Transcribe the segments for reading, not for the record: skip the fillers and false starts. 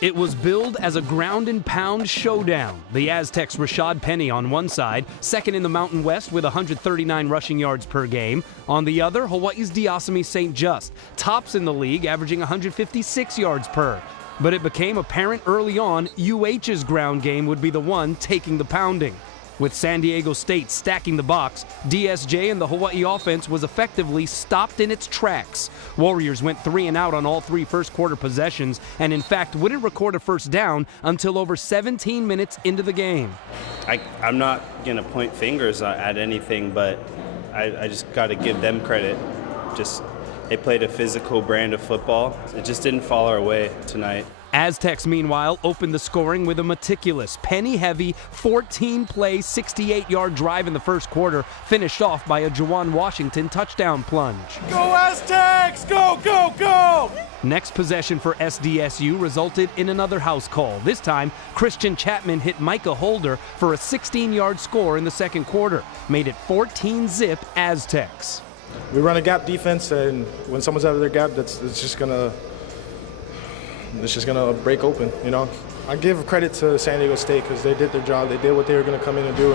It was billed as a ground and pound showdown. The Aztecs' Rashad Penny on one side, second in the Mountain West with 139 rushing yards per game. On the other, Hawaii's Diasami St. Just, tops in the league, averaging 156 yards per. But it became apparent early on UH's ground game would be the one taking the pounding. With San Diego State stacking the box, DSJ and the Hawaii offense was effectively stopped in its tracks. Warriors went 3 and out on all 3 first-quarter possessions and, in fact, wouldn't record a first down until over 17 minutes into the game. I'm not going to point fingers at anything, but I just got to give them credit. They played a physical brand of football. It just didn't fall our way tonight. Aztecs, meanwhile, opened the scoring with a meticulous, penny-heavy, 14-play, 68-yard drive in the first quarter, finished off by a Juwan Washington touchdown plunge. Go Aztecs! Go, go, go! Next possession for SDSU resulted in another house call. This time, Christian Chapman hit Micah Holder for a 16-yard score in the second quarter. Made it 14-zip Aztecs. We run a gap defense, and when someone's out of their gap, it's just gonna break open, you know. I give credit to San Diego State because they did their job. They did what they were going to come in and do.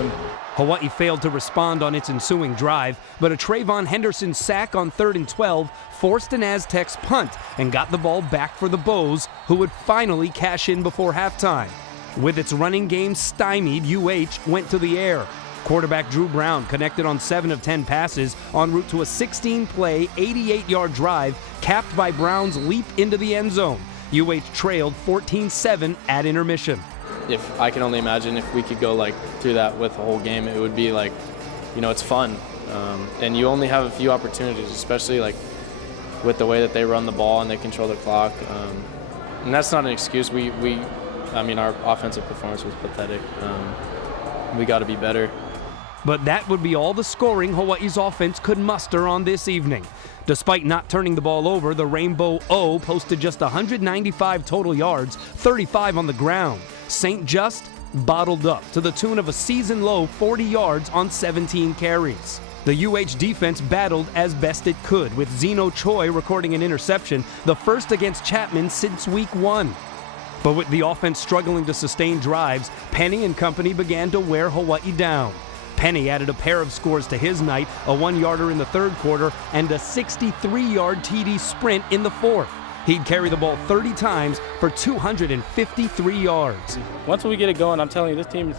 Hawaii failed to respond on its ensuing drive, but a Trayvon Henderson sack on 3rd and 12 forced an Aztecs punt and got the ball back for the Bows, who would finally cash in before halftime. With its running game stymied, UH went to the air. Quarterback Drew Brown connected on 7 of 10 passes en route to a 16-play, 88-yard drive capped by Brown's leap into the end zone. UH trailed 14-7 at intermission. If I can only imagine if we could go through that with the whole game, it would be it's fun. And you only have a few opportunities, especially with the way that they run the ball and they control the clock. And that's not an excuse. Our offensive performance was pathetic. We got to be better. But that would be all the scoring Hawaii's offense could muster on this evening. Despite not turning the ball over, the Rainbow O posted just 195 total yards, 35 on the ground. St. Just bottled up to the tune of a season-low 40 yards on 17 carries. The UH defense battled as best it could, with Zeno Choi recording an interception, the first against Chapman since week 1. But with the offense struggling to sustain drives, Penny and company began to wear Hawaii down. Penny added a pair of scores to his night, a 1-yarder in the third quarter and a 63-yard TD sprint in the fourth. He'd carry the ball 30 times for 253 yards. Once we get it going, I'm telling you, this team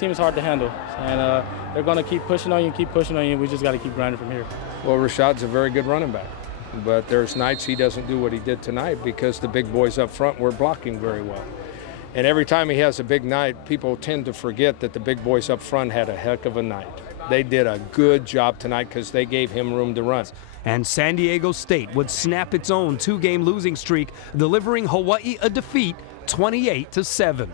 is hard to handle. And they're going to keep pushing on you, We just got to keep grinding from here. Well, Rashad's a very good running back. But there's nights he doesn't do what he did tonight because the big boys up front were blocking very well. And every time he has a big night, people tend to forget that the big boys up front had a heck of a night. They did a good job tonight because they gave him room to run. And San Diego State would snap its own 2-game losing streak, delivering Hawaii a defeat 28-7.